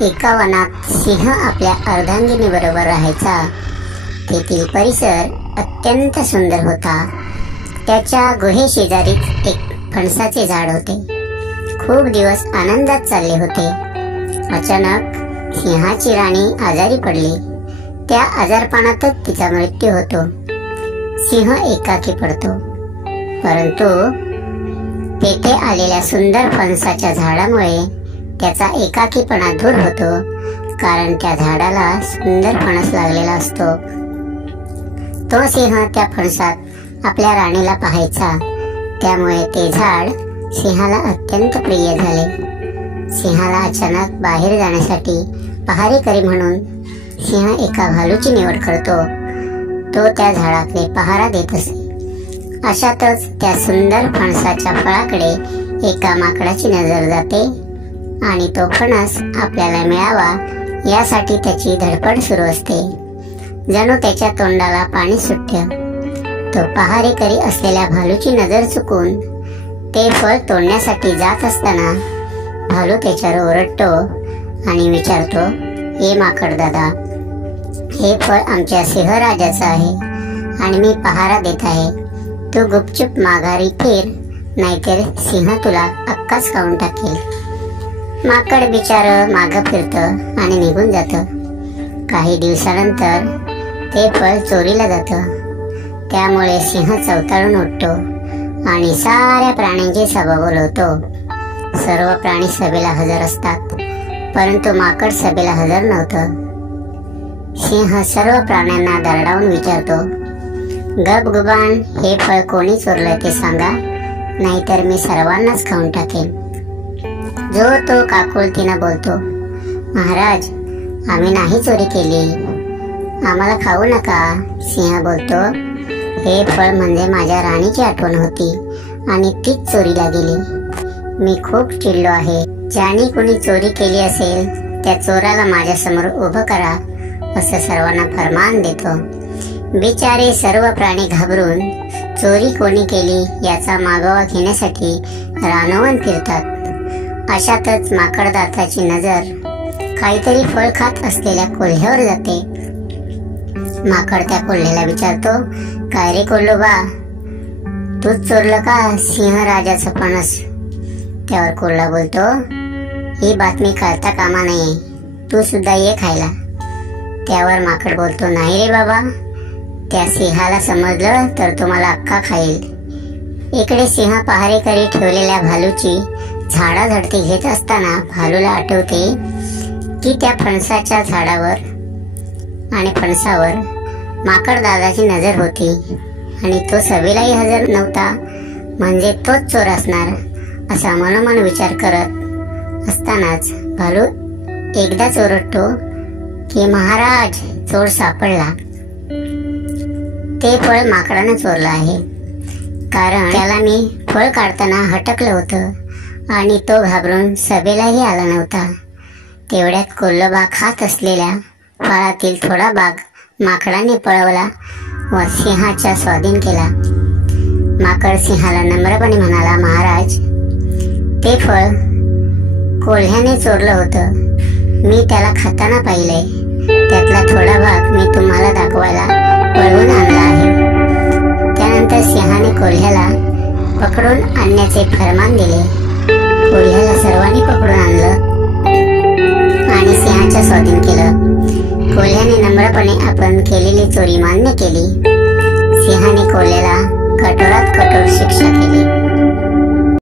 एका वनात सिंह आपल्या अर्धांगिनीबरोबर राहायचा. तेथील परिसर अत्यंत सुंदर होता. त्याच्या गुहेशेजारीच एक फणसाचे झाड होते. खूप दिवस आनंदात चालले होते. अचानक सिंहाची राणी आजारी पडली. त्या आजारपणातच तिचा मृत्यू होतो. सिंह एकाकी पडतो. परंतु तेथे आलेल्या सुंदर फणसाच्या झाडामुळे त्याचा एकाकीपणा दूर होतो, कारण त्या झाडाला सुंदर फणस लागलेला असतो. तो सिंह त्या फणसात आपल्या राणीला पाहायचा. त्यामुळे ते झाड सिंहाला अत्यंत प्रिय झाले. सिंहाला अचानक बाहेर जाण्यासाठी पहारेकरी म्हणून सिंह एका भालूची निवड करतो. तो त्या झाडाकडे पहारा देत असे. अशातच त्या सुंदर फणसाच्या फळाकडे एका माकडाची नजर जाते आणि तो फणस आपल्याला मिळावा यासाठी त्याची धडपड सुरू असते. जणू त्याच्या तोंडाला पाणी सुटतं. तो पहारेकरी असलेल्या भालूची नजर चुकून ते फळ तोडण्यासाठी जात असताना भालू त्याच्यावर ओरडतो आणि विचारतो, "हे माकड दादा, हे फळ आमच्या सिंहराजाचं आहे आणि मी पहारा देत आहे. तू गुपचूप माघारी फिर, नाहीतर सिंह तुला अक्काच खाऊन टाकेल." माकड बिचारं मागं फिरतं आणि निघून जातं. काही दिवसानंतर ते फळ चोरीला जातं. त्यामुळे सिंह चवताळून उठतो आणि साऱ्या प्राण्यांची सभा बोलवतो. सर्व प्राणी सभेला हजर असतात, परंतु माकड सभेला हजर नव्हतं. सिंह सर्व प्राण्यांना दरडावून विचारतो, "गपगुमान, हे फळ कोणी चोरलं ते सांगा, नाहीतर मी सर्वांनाच खाऊन टाकेन." जो तो काकुळतीनं बोलतो, "महाराज, आम्ही नाही चोरी केली, आम्हाला खाऊ नका." सिंह बोलतो, "हे फळ म्हणजे माझ्या राणीची आठवण होती आणि तीच चोरीला गेली. मी खूप चिडलो आहे. ज्याने कोणी चोरी केली असेल त्या चोराला माझ्या समोर उभं करा," असं सर्वांना फरमान देतो. बिचारे सर्व प्राणी घाबरून चोरी कोणी केली याचा मागोवा घेण्यासाठी रानवन फिरतात. अशातच माकडदाताची नजर काहीतरी फळ खात असलेल्या कोल्ह्यावर जाते. माकड त्या कोल्ह्याला विचारतो, "काय रे कोल्होबा, तूच चोरलं का सिंहराजाचं फणस?" त्यावर कोल्हा बोलतो, "ही बातमी कळता कामा नये, तू सुद्धा ये खायला." त्यावर माकड बोलतो, "नाही रे बाबा, त्या सिंहाला समजलं तर तुम्हाला अख्खा खाईल." इकडे सिंह पहारेकरी ठेवलेल्या भालूची झाडाझडती घेत असताना भालूला आठवते की त्या फणसाच्या झाडावर आणि फणसावर माकड दादाची नजर होती आणि तो सभेलाही हजर नव्हता, म्हणजे तोच चोर असणार असा मनोमन विचार करत असतानाच भालू एकदाच ओरडतो की "महाराज, चोर सापडला." ते फळ माकडानं चोरलं आहे, कारण त्याला मी फळ काढताना हटकलं होतं आणि तो घाबरून सभेलाही आला नव्हता. तेवढ्यात कोल्होबा खात असलेल्या फळातील थोडा भाग माकडाने पळवला व सिंहाच्या स्वाधीन केला. माकड सिंहाला नम्रपणे म्हणाला, "महाराज, ते फळ कोल्ह्याने चोरलं होतं. मी त्याला खाताना पाहिलंय. त्यातला थोडा भाग मी तुम्हाला दाखवायला पळवून आणला आहे." त्यानंतर सिंहाने कोल्ह्याला पकडून आणण्याचे फरमान दिले. कोल्ह्याला सर्वांनी पकडून आणलं आणि सिंहाच्या स्वाधीन केलं. कोल्ह्याने नम्रपणे आपण केलेली चोरी मान्य केली. सिंहाने कोल्ह्याला